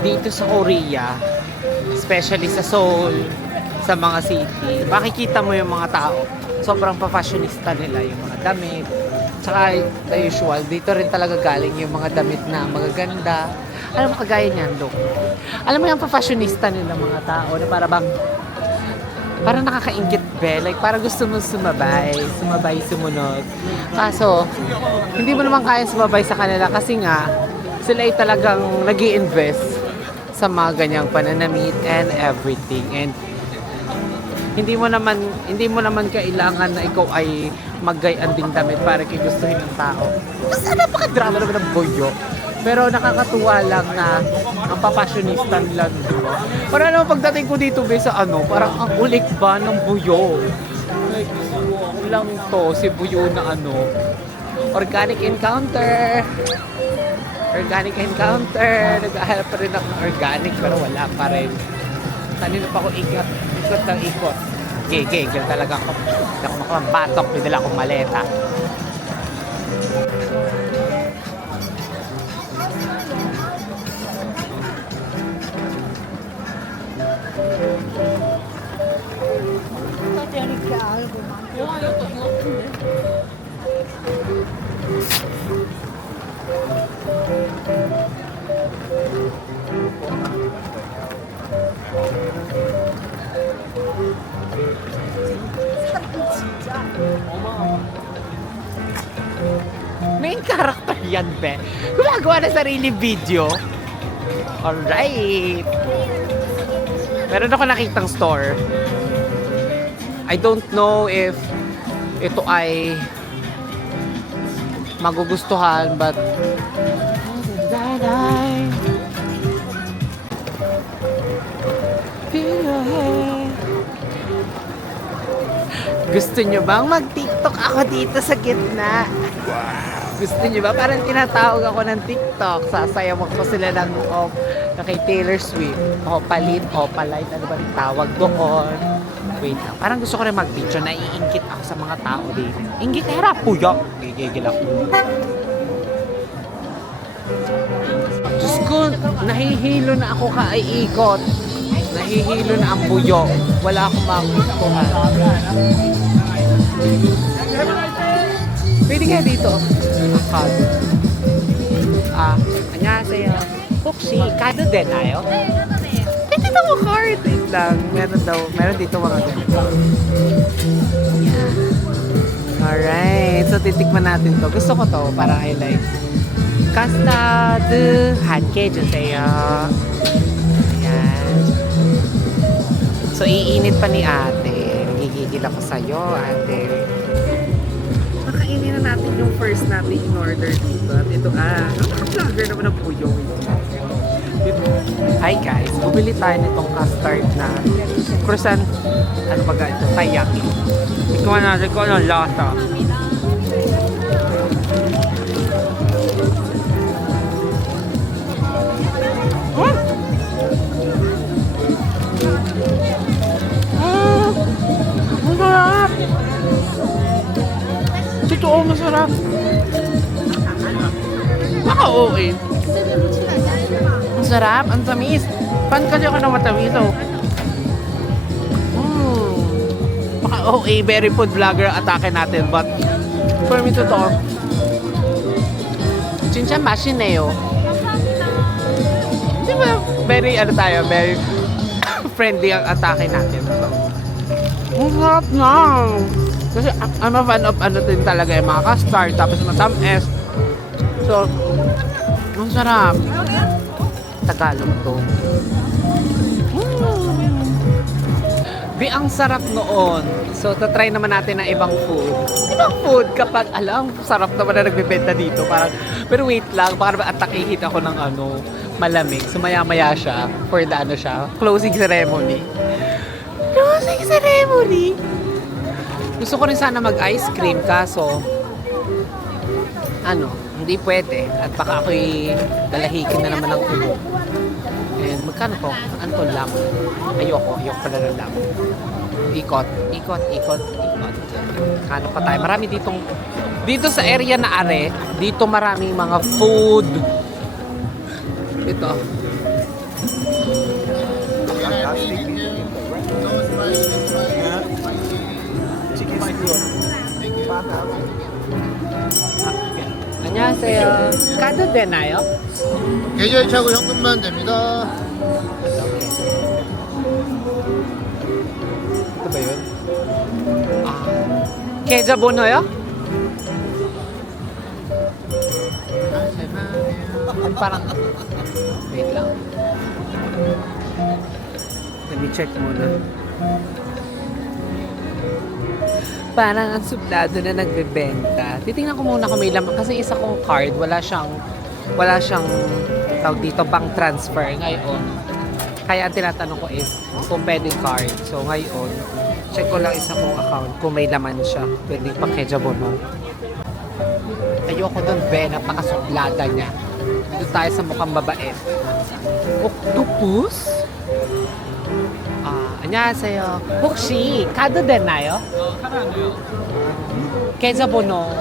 dito sa Korea, especially sa Seoul, sa mga city, makikita mo yung mga tao. Sobrang pa-fashionista nila yung mga damit. Tsaka the usual, dito rin talaga galing yung mga damit na magaganda. Alam mo, kagaya niyan, look. Alam mo yung pa-fashionista nila mga tao na parang nakakaingit be, like parang gusto mo sumabay, sumunod. Kaso, hindi mo naman kaya sumabay sa kanila kasi nga, sila ay talagang nag-i-invest sa mga ganyang pananamit and everything. And hindi mo naman kailangan na ikaw ay maggayaan ding damit para gustuhin ng tao. Basta napaka-drama naman ng Buyo. Pero nakakatuwa lang na ang papassionista nila, di ba? Para naman pagdating ko dito be sa parang ang ulik ba ng Buyo. Like, lang to, si Buyo na organic encounter. Nag-ahalap pa rin ako ng organic pero wala pa rin. Kanina pa ako ikot ng ikot. Gay, talaga ako. Hindi ako makambatok, may dala akong maleta. Main character yan, be. Gumagawa na sarili video. Alright. Meron ako nakitang store. I don't know if ito ay magugustuhan, but gusto nyo bang mag-TikTok ako dito sa gitna? Gusto nyo ba? Parang tinatawag ako ng TikTok. Sasayaw ko sila ng kay Taylor Swift. Opalit, opalite. Ano ba yung tawag doon? Wait lang. Parang gusto ko rin mag-video. Naiingit ako sa mga tao dito. Ingit era, puyo. Gigigil ako. Diyos ko, nahihilo na ako kaiikot. Nahihilo na ang buyo. Wala akong magustuhan. Pwede kaya dito. 안녕하세요. 혹시 카드 되나요? Pwede daw mo card. Wait lang. Meron dito mga ganito. Alright. So, titikman natin to. Gusto ko to. Parang I like. 카스타드 한 개 주세요. Ayan. So, iinit pa ni ate. Nagigigil ako sa'yo, ate. Makainin na natin yung first natin in order dito. At ito, vlogger naman ang puyo. Hi guys, bumili tayo nitong custard na croissant. Ano ba ito? Taiyaki. Ikaw natin ko ng lasa. Masarap! Totoo, masarap. Maka-OA. Masarap, ang tamis. Fan kasi ako ng matamis, Maka-OA, very food vlogger atake natin. But, for me, totoo. 진짜 맛있네요. Di ba, very friendly ang atake natin. Ang sarap na. Kasi I'm a fan of din talaga yung mga custard, tapos matamis. So, ang sarap. Tagalog to. Ang sarap noon. So, tatry naman natin ng ibang food. Ibang food kapag, sarap naman na nagbebenta dito. Parang, pero wait lang, baka naman atakihit ako ng malamig. So, maya-maya siya for the closing ceremony. Closing ceremony! Gusto ko rin sana mag-ice cream, kaso, hindi pwede. At baka ako'y dalahikin na naman ng ulo. And magkano to? Ano to? Lam? Ayoko pala ng lam. Ikot. Kano pa tayo? Marami dito sa area na are, dito maraming mga food. Ito. 안녕하세요. 카드 되나요? 계좌이체하고 현금만 됩니다. Ito ba yun? Keja Bonoyo? Parang, wait lang. Let me check muna. Parang ang suplado na nagbebenta. Titingnan ko muna kung may laman. Kasi isa kong card, wala siyang tawag dito, bank transfer ngayon. Kaya ang tinatanong ko is kung pwede card. So ngayon, check ko lang isa kong account kung may laman siya. Pwede pang Keja Bono. Ayoko doon, be. Napakasuplada niya. Dito tayo sa mukhang mabait. Octopus? 안녕하세요. 혹시 카드 되나요? 카드 안 돼요. 계좌번호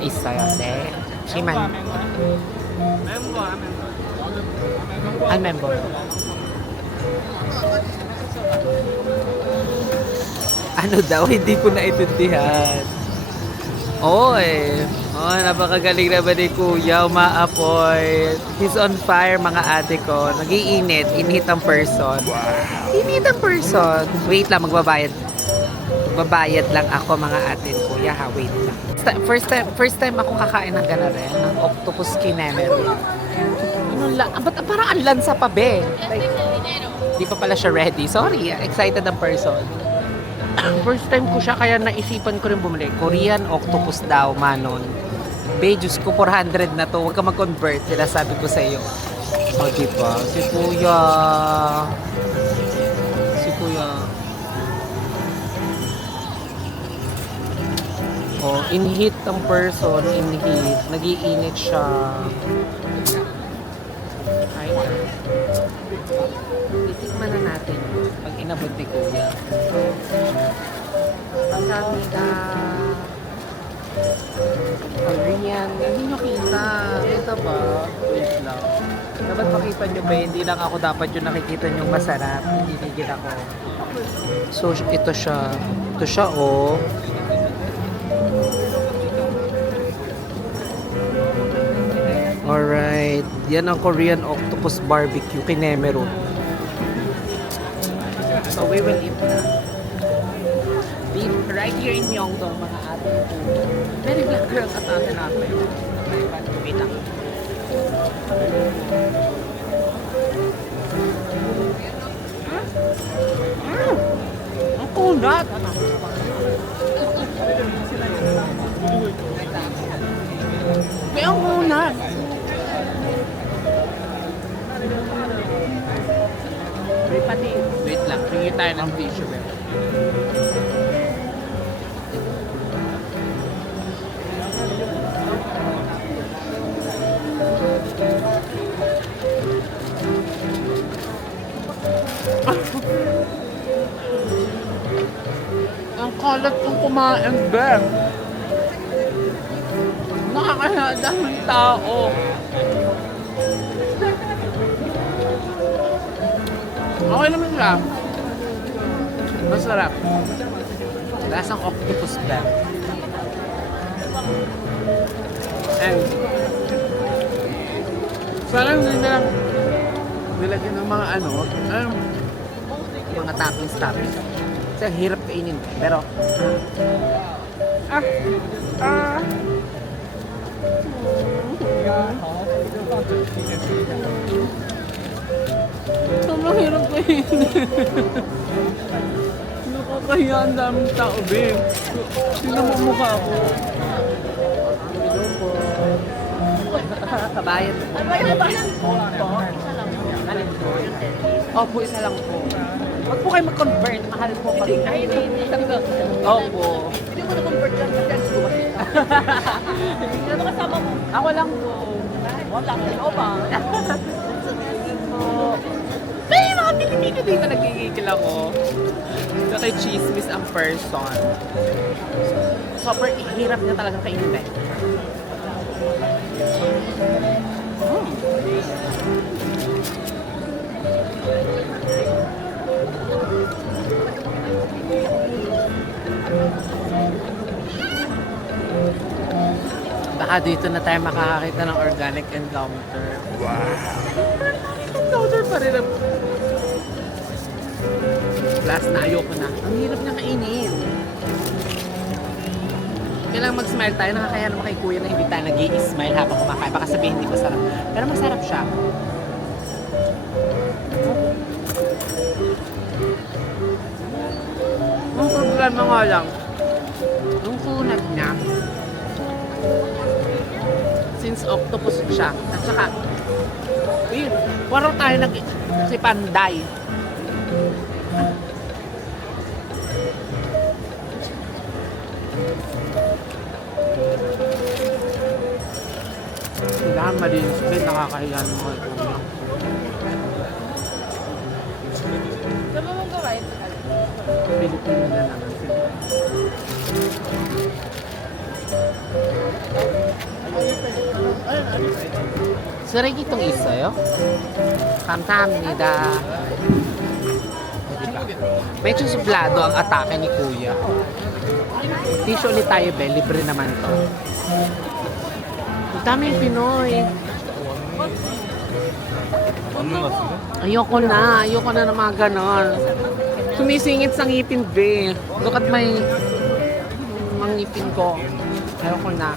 있어요. 네. 잠시만. 멤버 안 멤버. Ano daw? Hindi ko naintindihan. Napakagaling naman ni Kuya. Umaapoy. He's on fire, mga ate ko. Nag-iinit. Inhit ang person. Inhit ang person. Wait lang, magbabayad. Magbabayad lang ako, mga ate ni Kuya, ha? Wait lang. First time ako kakain ng gano'n rin. Ng octopus kinemero. Ba't parang ang lansa pa, be? Like, di pa pala siya ready. Sorry, excited ang person. First time ko siya, kaya naisipan ko rin bumili. Korean octopus daw, Manon. Be, Diyos ko, 400 na to. Huwag ka mag-convert. Sila sabi ko sa iyo. Diba? Si Kuya. In-heat ang person. In-heat. Nag-iinit siya. Ay, titikman na natin pag inabot ni Kuya. Kamsahamnida. Korean. Hindi nyo kita. Kita ba? Wait lang. Dapat makita nyo ba? Hindi lang ako dapat yung nakikita nyo masarap. Hinigil ako. So, ito siya. Ito siya, oh. Alright. Yan ang Korean octopus barbecue. Kinemero. So, we will eat na. Beef right here in Myeongdong, mga ate. Very black girl at ate natin. Wait lang. Ang kunat! May ang kunat! Wait lang, tingin tayo ng tissue. Ang kalat kong kumain, Ben. Nakakaya daming tao. Okay naman siya. Masarap. Lasang octopus ba? And sana hindi na lang nilagyan ng mga mga toppings. Kasi ang hirap kainin. Pero sobrang hirap kainin. Nakakahiya, ang daming tao, babe. Sino mo mukha ko? Hello po. Kabayan. Opo, isa lang po. Huwag po kayo mag-convert. Mahal po kami. Opo. Hindi mo na-convert lang kasi ang gubat nito. Ano kasama mo? Ako lang po. Wala ka rin. O ba? May mga Pilipino dito nagigigil ako. So, kay chismis ang person. Super hirap niya talagang kainin. dito na tayo makakakita ng organic encounter. Wow! Encounter pa rin. Last na, ayoko na. Ang hirap niya kainin. Kailangan mag-smile tayo. Nakakaya naman kay kuya na hindi tayo nag-i-smile habang kumakain. Baka sabihin hindi masarap. Pero masarap siya. Ang problema nga lang, yung kunat niya, since octopus siya, at saka, parang tayo si Panday. Kailangan malinis ba? Nakakahiya ng mga kuya. Saan mo mong gawain? Pilipino na naman sila. Sarap itong isayo? Kamtamnida. Medyo suplado ang atake ni kuya. Tissue ulit tayo, be. Libre naman to. Ang daming Pinoy. Ayoko na ng mga ganon. Sumisingit sa ngipin, be. Look at my mga ngipin ko. Ayoko na.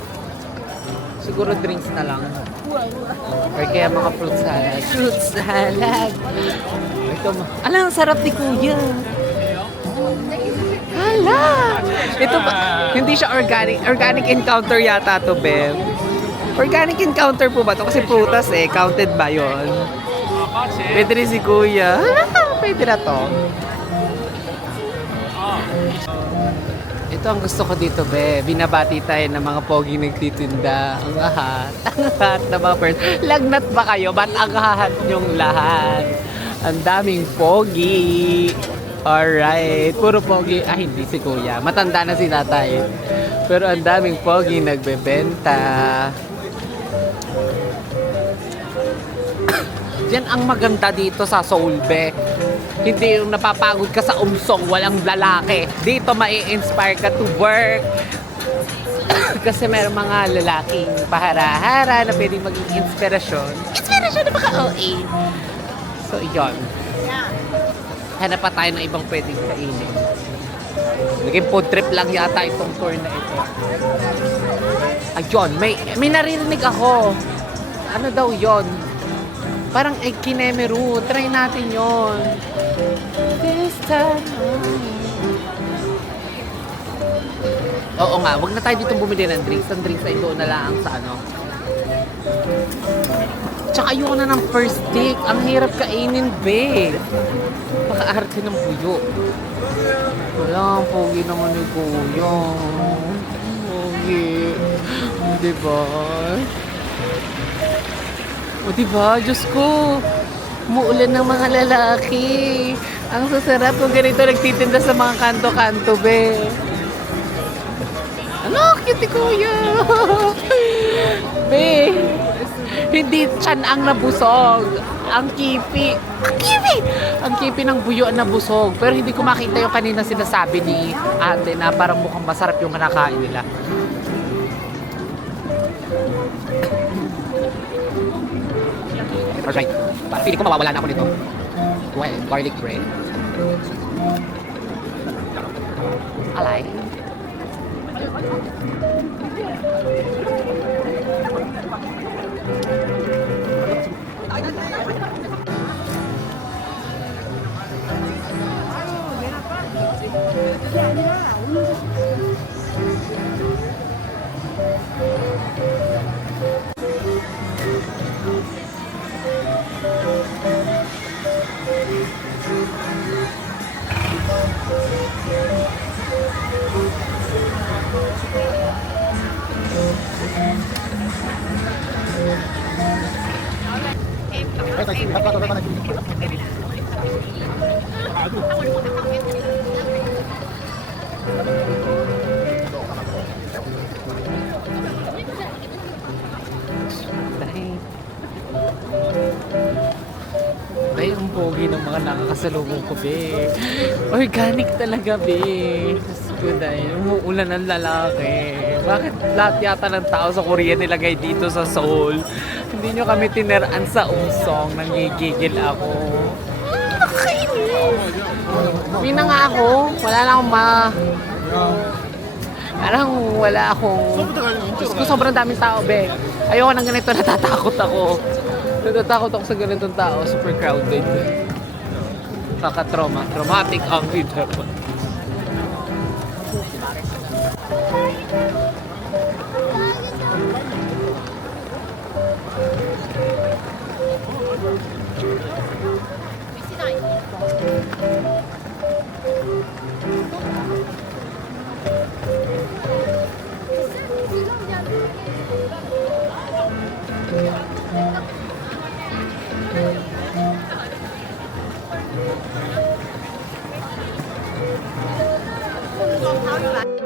Siguro drinks na lang. Or kaya mga fruit salad. Fruit salad. Ito, alam, ang sarap ni kuya. Hala! Ito ba? Hindi siya organic. Organic encounter yata to, Bev. Organic encounter po ba to? Kasi prutas eh. Counted ba yon? Pwede rin si kuya. Hala, pwede na to. Ito ang gusto ko dito, be. Binabati tayo ng mga pogi nagtitinda. Ang ahat. Ang ahat na mga person. Lagnat ba kayo? Ba't ang ahat nyong lahat? Ang daming pogi. Alright. Puro pogi. Ah, hindi si kuya. Matanda na si tatay. Pero ang daming pogi nagbebenta. Yan ang maganda dito sa Seoul, be. Hindi yung napapagod ka sa umsong, walang lalaki. Dito mai-inspire ka to work. Kasi meron mga lalaking pahara-hara na pwedeng maging inspirasyon. Inspirasyon na baka-OA. So, yun. Hanap pa tayo ng ibang pwedeng kainin. Naging food trip lang yata itong tour na ito. Ayun, may naririnig ako. Ano daw yon? Parang egg kinemeru. Try natin yon. This time. Oo nga, wag na tayo dito bumili ng drinks. Ang drinks ay doon na lang sa ano. Tsaka ayoko na ng first take. Ang hirap kainin, be. Paka-arte ng buyo. Wala, pogi naman ni kuya. Pogi. Diba? O diba? Diyos ko. Umuulan ng mga lalaki. Ang sasarap kung ganito nagtitinda sa mga kanto-kanto, be. Ano? Cute ni kuya. Be. Hindi tiyan ang nabusog. Ang kipi. Ang kipi! Ang kipi ng buyo ang nabusog. Pero hindi ko makita yung kanina sinasabi ni ate na parang mukhang masarap yung kinakain nila. Alright. Pili ko mawawala na ako nito. Well, garlic bread. Alay. Ay, ang pogi ng mga nakakasalubong ko, be. Organic talaga, be. Diyos ko dahil, umuulan ng lalaki. Bakit lahat yata ng tao sa Korea nilagay dito sa Seoul? Hindi nyo kami tiniraan sa Umsong. Nangigigil ako. Uwi na nga ako. Wala na akong Parang wala akong... Diyos ko, sobrang daming tao, be. Ayoko ng ganito, natatakot ako. Natatakot ako sa ganitong tao. Super crowded. Kaka-trauma. Traumatic ang video. Hãy subscribe cho kênh Ghiền Mì Gõ để không bỏ lỡ